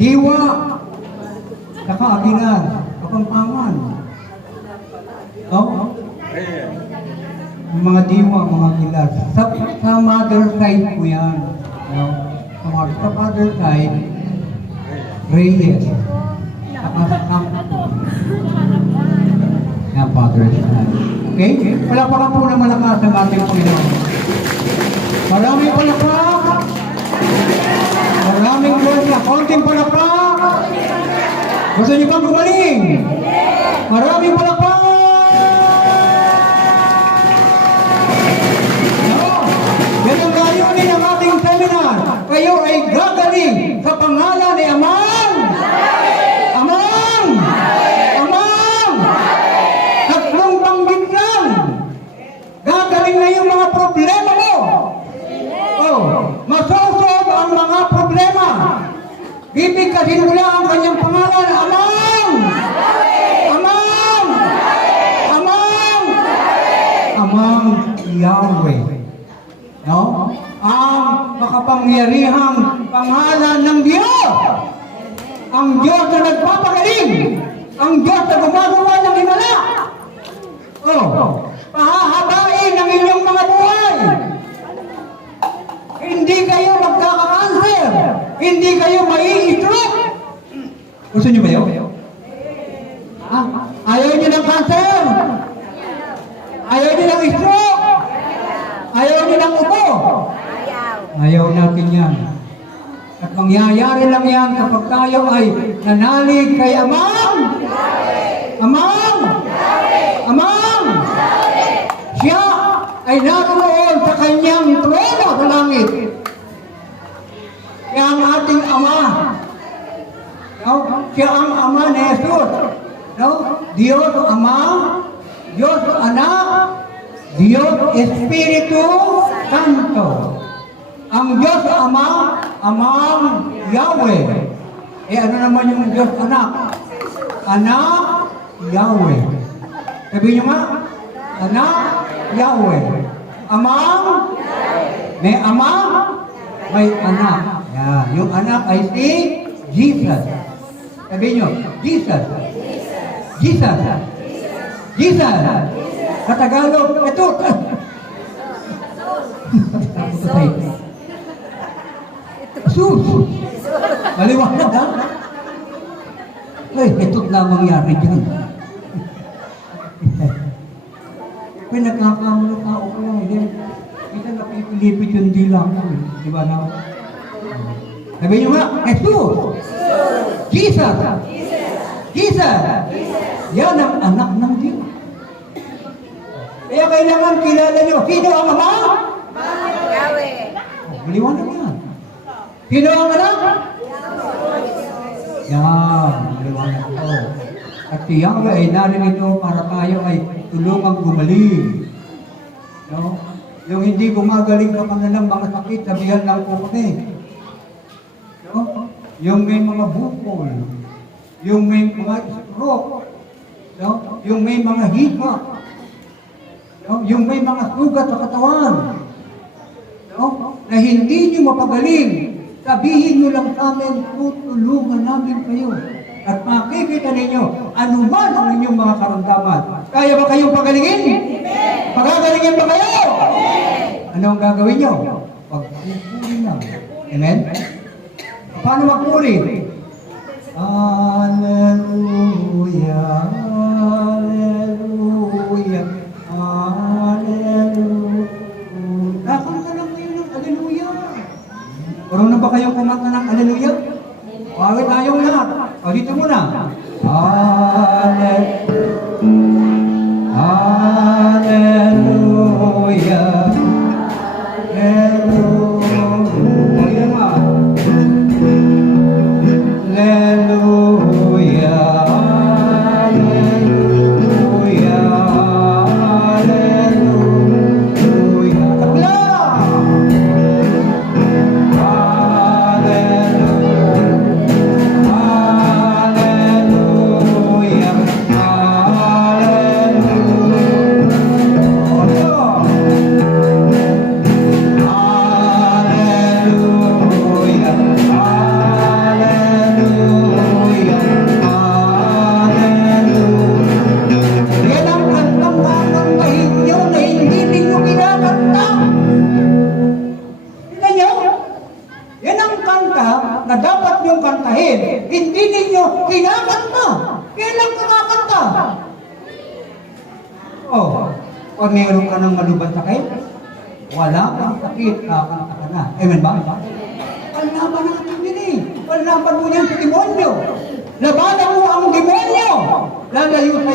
Diwa, saka agilan, kapampangan. Yung mga diwa, mga gilas. Sa mother side po yan. Sa father side, Reyes. Saka sa ng father side. Okay? Palakpakan po na malakas ang ating Panginoon. Maraming palakpak. Maraming gloria. Konting palakpak. Gusto niyo bang gumaling? Maraming palakpak. Yan ang layunin ng ating seminar. Kayo ay gagaling sa pangalan ni Amang. Amang! Amang! Tatlong banggit lang. Gagaling na yung mga problema mo. Masosolve ang mga problema. Bibigkasin mo lang ang kanyang pangalan. Amang! Amang! Amang! Amang Yahweh. No? Ang makapangyarihang pangalan ng Diyos. Ang Diyos na nagpapagaling. Ang Diyos na gumagawa ng himala. Pahahabain ang inyong mga buhay. Hindi kayo magkaka-cancer. Hindi kayo mai-stroke. Gusto niyo ba yun? Ayaw niyo ng cancer? Ayaw niyo ng stroke? Ayaw niyo ng ubo? Ayaw natin yan. At mangyayari lang yan kapag tayo ay nanalig kay Amang. Amang! Amang! Siya ay naroon sa kanyang trono sa langit. Siya ang ating Ama. No? Siya ang Ama ni Jesus. No? Diyos Ama, Diyos Anak, Diyos Espiritu Santo. Ang Diyos Ama, Amang Yahweh. Ano naman yung Diyos Anak? Anak Yahweh. Sabihin nyo nga, Anak Yahweh. Amang, may Ama, may Anak. Yan. Yung anak ay si Jesus. Sabihin nyo, Jesus. Jesus. Jesus. Sa Tagalog, ito. Sus! Maliwanag ha? Ay, ito't lamang yari dyan. Pinagkakamulo tao ko lang. Kita napipilipit yung dila ko. Di ba na? Sabi nyo nga, Jesus! Jesus! Jesus! Yan ang anak ng Diyos. Kaya kailangan kilala nyo. Sino ang Ama? Yahweh. Maliwanag yan. Sino ang anak? Yan, maliwanag ito. At si Yahweh ay narinito para tayo ay tulungang gumaling. No? Yung hindi gumagaling sa kanilang mga sakit, sabihan lang po kami. No? Yung may mga bukol, yung may mga stroke, no? Yung may mga hika, no? Yung may mga sugat sa katawan, no? Na hindi nyo mapagaling, sabihin nyo lang sa amin, tutulungan namin kayo. At makikita ninyo, anuman ang inyong mga karamdaman. Kaya ba kayong pagalingin? Pagagalingin ba kayo? Ano ang gagawin nyo? Pagpupuri lang. Amen? Paano magpuri? Hallelujah, Hallelujah, Hallelujah. Kakanta lang kayo ng Hallelujah. Marunong ba kayong kumanta ng Hallelujah? Wawit tayong lahat. O, dito muna. Hallelujah. Hallelujah. kinakanta. Kailan ka kakanta? Oh, pag meron ka ng malubang sakit, wala kang sakit, kakanta ka na. Amen ba? Palaban natin din eh. Palaban mo yan sa demonyo. Labanan mo ang demonyo. Lalayo sa'yo.